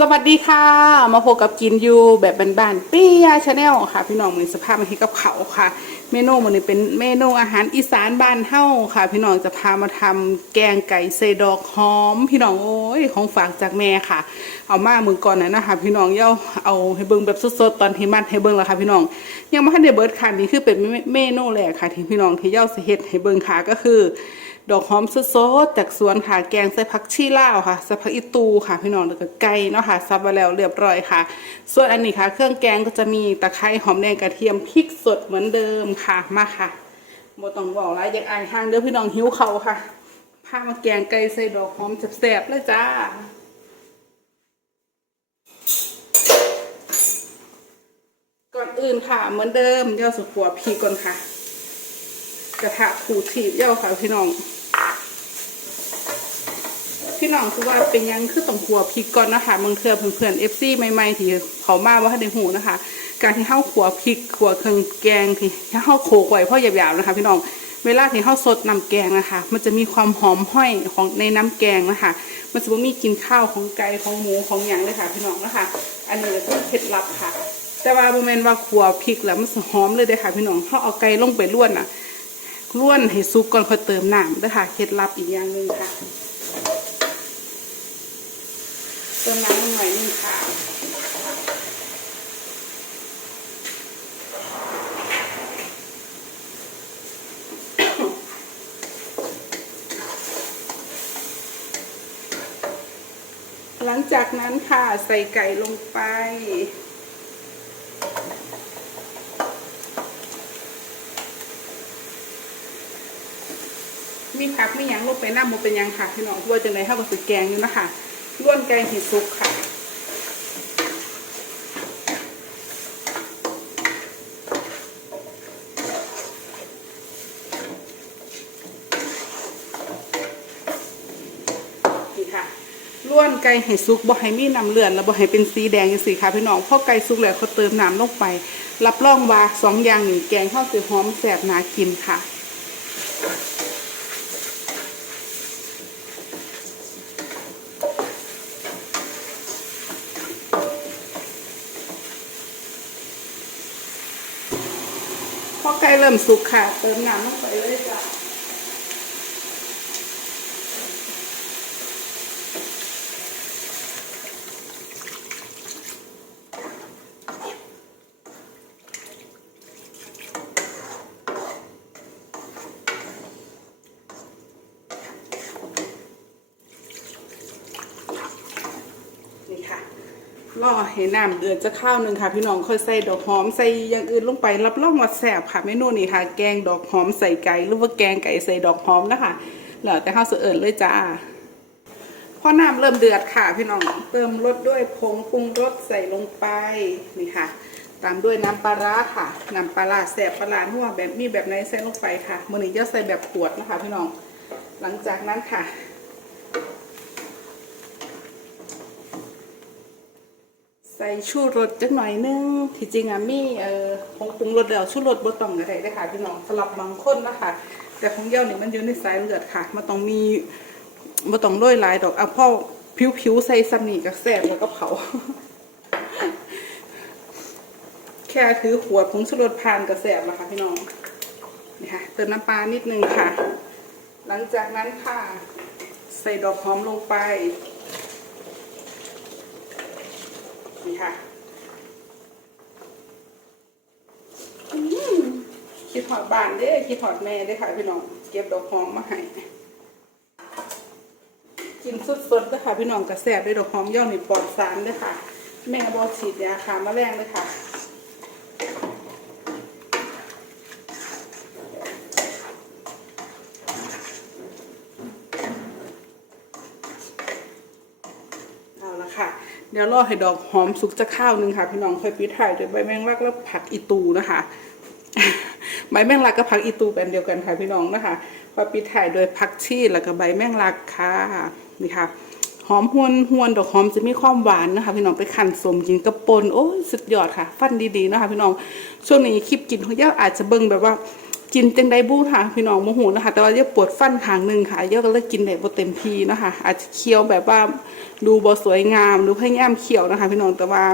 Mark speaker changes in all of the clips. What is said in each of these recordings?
Speaker 1: สวัสดีค่ะ มาพบกับกินยูแบบบ้านๆปี้ยาชาแนลค่ะ พี่น้องมือสภาพมาให้กับเขาค่ะ เมนูมันนี้เป็นเมนูอาหารอีสานบ้านเฮ้าค่ะ พี่น้องจะพามาทำแกงไก่ใส่ดอกหอม พี่น้องโอ้ยของฝากจากแม่ค่ะ เอามามือก่อนนะนะคะ พี่น้องเย่าเอาให้เบิ่งแบบสดๆตอนที่มัดให้เบิ่งแล้วค่ะ พี่น้องยังไม่ทันได้เบิร์ดค่ะนี่คือเป็นเมนูแรกค่ะ ที่พี่น้องที่เย่าสิเฮ็ดให้เบิ่งค่ะก็คือ ดอกหอมสดๆจากสวนค่ะแกงใส่ผักชีลาวค่ะใส่ผักอีตูค่ะพี่น้องแล้วก็ไก่เนาะค่ะซับไว้แล้วเรียบร้อยค่ะ ส่วนอันนี้ค่ะ เครื่องแกงก็จะมีตะไคร้หอมแดงกระเทียมพริกสดเหมือนเดิมค่ะมาค่ะโมต้องบอกไรอยากอายห้างเด้อพี่น้องหิวเขาค่ะพามาแกงไก่ใส่ดอกหอมแซ่บๆเลยจ้าก่อนอื่นค่ะ เหมือนเดิมเย่าสุขัวพีก่อนค่ะกระทะขูดถีบเย่าค่ะพี่น้อง พี่น้องคือว่าเป็นยังคือต้องขัวพริกก่อนนะคะบางเทื่อเพื่อนๆเอฟซีใหม่ๆที่เขามาว่าให้ในหูนะคะ การที่เข้าขัวพริกขัวเครื่องแกงที่เข้าโขกไว้พ่อหยาบๆนะคะ พี่น้องเวลาที่เข้าสดน้ำแกงนะคะ มันจะมีความหอมห้อยของในน้ำแกงนะคะ มันจะไม่มีกลินข้าวของไก่ของหมูของหยางเลยค่ะพี่น้องนะคะ อันนี้ก็เคล็ดลับค่ะ แต่ว่าโมเมนว่าขัวพริกแล้วมันหอมเลยเด้ค่ะ พี่น้องเขาเอาไก่ลงไปล้วนอะล้วนให้ซุกก่อนค่อยเติมน้ำด้วยค่ะเคล็ดลับอีกอย่างหนึ่งค่ะ เติมน้ำลงหน่อยนึงค่ะ หลังจากนั้นค่ะใส่ไก่ลงไปมีผักไม่ยังลงไปน้ำมันเป็นยังค่ะพี่น้องว่าจะไหนเท่ากับสึกแกงอยู่นะคะ ล้วนไก่เห็ดซุกค่ะ นี่ค่ะล้วนไก่ให้สุกบ่ให้มีน้ำเลือดแล้วบ่ให้เป็นสีแดงจังซี่ค่ะพี่น้องพอไก่สุกแล้วเขาเติมน้ำลงไป รับรองว่าสองอย่างนี้แกงข้าวสิหอมแซ่บน่ากินค่ะ พอไก่เริ่มสุกค่ะ เติมน้ำลงไปเลยจ้ะ รอให้น้ำเดือดจะข้าวหนึ่งค่ะ พี่น้องค่อยใส่ดอกหอมใส่อย่างอื่นลงไปรับรองว่าแซ่บค่ะเมนูนี้ค่ะ แกงดอกหอมใส่ไก่หรือว่าแกงไก่ใส่ดอกหอมนะคะแล้วแต่ข้าวเสือิญเลยจ้าพอน้ำเริ่มเดือดค่ะ พี่น้องเติมรสด้วยผงปรุงรสใส่ลงไปนี่ค่ะ ตามด้วยน้ำปลาร้าค่ะน้ำปลาร้าแสบปลาร้าหัวแบบมีแบบไหนใส่ลงไปค่ะมือนี้จะใส่แบบขวดนะคะ พี่น้องหลังจากนั้นค่ะ ใส่ชูรสจักหน่อยนึงที่จริงอะมีเอ่อผงปรุงรสแล้วชูรสบ่ต้องก็ได้เด้ค่ะพี่น้องสำหรับบางคนนะคะแต่ของเย้านี่มันอยู่ในสายเลือดค่ะมันต้องมีบ่ต้องโรยหลายดอกเอาพ่อผิวๆใส่ซ้ำนี่ก็แซ่บแล้วก็เผาแค่ถือขวดผงชูรสผ่านก็แซ่บแล้วค่ะพี่น้องนี่ค่ะเติมน้ำปลานิดนึงค่ะ หลังจากนั้นค่ะ ใส่ดอกหอมลงไป นี่ค่ะคิดถอดบ้านเด้คิดถอดแม่เด้ค่ะพี่น้อง เก็บดอกหอมมาให้กินสดๆเด้อค่ะพี่น้องกระแสบด้วยดอกหอมย่อมมีปลอดสารเด้อค่ะ แม่บอฉีดยาคาแมลงเลยค่ะ เอาละค่ะ เดี๋ยวรอให้ดอกหอมสุกจะข้าวหนึ่งค่ะ พี่น้องค่อยปิดถ่ายด้วยใบแมงลักแล้วผักอีตูนะคะใบแมงลักกับผักอีตูเป็นเดียวกันค่ะพี่น้องนะคะพอปิดถ่ายโดยผักชีแล้วก็ใบแมงลักค่ะนี่ค่ะหอมหวนหวนดอกหอมจะมีความหวานนะคะ พี่น้องไปขันสมกินกระปนโอ้สุดยอดค่ะ ฟันดีๆนะคะ พี่น้องช่วงนี้คลิปกินของย้าอาจจะเบิ่งแบบว่า กินจังได้บูค่ะพี่น้องโมโหนะคะ แต่ว่าเยอะปวดฟันขางหนึ่งค่ะเยอะก็เลยกินได้บ่เต็มทีนะคะอาจจะเคี้ยวแบบว่าดูบ่สวยงามดูพยายามเคี้ยวนะคะ พี่น้องแต่ว่า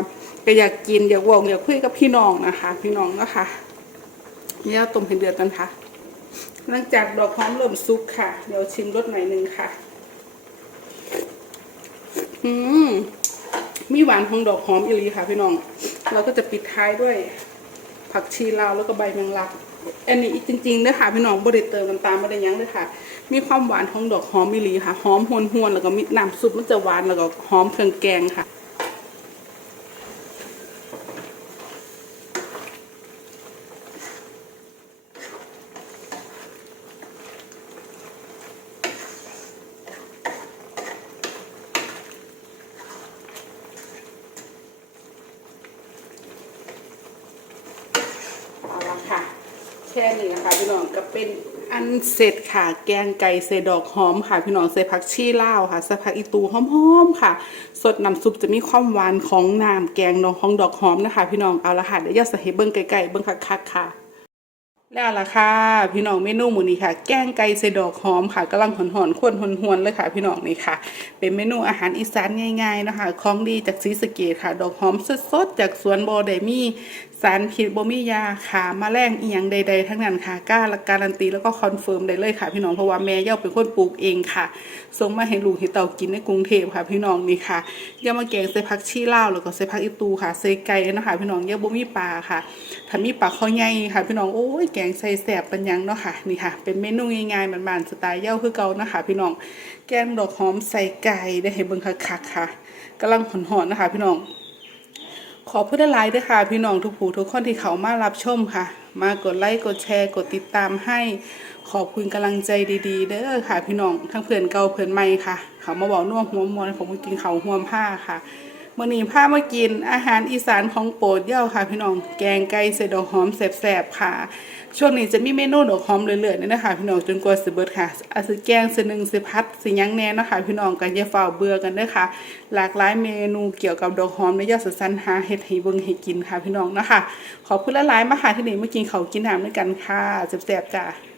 Speaker 1: ก็อยากกินอยากวองอยากคุยกับพี่น้องนะคะ พี่น้องนะคะเนี่ยต้มให้เดือดกันค่ะหลังจากดอกหอมเริ่มสุกค่ะ เดี๋ยวชิมรสหน่อยหนึ่งค่ะ อืมมีหวานของดอกหอมอีลีค่ะ พี่น้อง เราก็จะปิดท้ายด้วยผักชีลาวแล้วก็ใบแมงลัก อันนี้จริงๆเด้อค่ะพี่น้องบริเติมน้ำตาลบริยังเลยค่ะ มีความหวานของดอกหอมมิลีค่ะหอมหวนหวนๆแล้วก็มีน้ำซุปมันจะหวานแล้วก็หอมเครื่องแกงค่ะ เอาละค่ะ แค่นี้นะคะพี่น้องก็เป็นอันเสร็จค่ะ แกงไก่ใส่ดอกหอมค่ะ พี่น้องใส่ผักชีลาวค่ะใส่ผักอีตูหอมๆค่ะ สดน้ำซุปจะมีความหวานของน้ำแกงดอกของดอกหอมนะคะ พี่น้องเอาละค่ะเดี๋ยวยาใส่เบิ้งไก่ๆเบิ้งคักๆค่ะแล้วล่ะค่ะ พี่น้องเมนูหมูนี้ค่ะ แกงไก่ใส่ดอกหอมค่ะกำลังหอนๆควนหวนๆเลยค่ะ พี่น้องนี่ค่ะ เป็นเมนูอาหารอีสานง่ายๆนะคะของดีจากศรีสะเกดค่ะ ดอกหอมสดๆจากสวนบอไดมี สารพิษบ่มียาขามาแรงเอียงใด ๆ ทั้งนั้นค่ะกล้าการันตีแล้วก็คอนเฟิร์มได้เลยค่ะ พี่น้องเพราะว่าแม่เย่าเป็นคนปลูกเองค่ะส่งมาให้ลูกให้เต่ากินในกรุงเทพค่ะ พี่น้องนี่ค่ะย่ามาแกงใส่ผักชีลาวแล้วก็ใส่ผักอีตูค่ะใส่ไก่นะคะพี่น้องย่าบ่มีปลาค่ะถ้ามีปลาข้อใหญ่ค่ะ พี่น้องโอ้ยแกงใส่แสบปัญญังเนาะค่ะนี่ค่ะ เป็นเมนูง่ายๆบานๆสไตล์เย่าคือเก่านะคะพี่น้องแกงดอกหอมใส่ไก่ได้ให้เบิ่งคักๆค่ะกำลังหอนๆนะคะ พี่น้อง ขอพูดหลายด้วยค่ะ พี่น้องทุกผู้ทุกคนที่เขามารับชมค่ะ มากดไลค์กดแชร์กดติดตามให้ ขอบคุณกำลังใจดีๆเด้อค่ะ พี่น้องทั้งเพื่อนเก่าเพื่อนใหม่ค่ะ เขามาบอกน่วหัวมวนผมก็กินเขาห่วผ้าค่ะ มื่อนี้ผ้ามากินอาหารอีสานของโปรดเย่าค่ะพี่น้อง แกงไก่ใส่ดอกหอมแสบๆค่ะ ช่วงนี้จะมีเมนูดอกหอมเรื่อยๆนี่นะคะพี่น้องจนกว่าสิเบิดค่ะอาสิแกงสิหนึ่งสิพัดสิยังแน่นะคะพี่น้องกันอย่าฝ่าเบื่อกันด้อค่ะ หลากหลายเมนูเกี่ยวกับดอกหอมในยอดสันหาเฮ็ดให้เบิ่งให้กินค่ะพี่น้องนะคะขอบคุณหลายมาหาที่นี่มากินเขากินน้ำด้วยกันค่ะแซ่บๆจ้า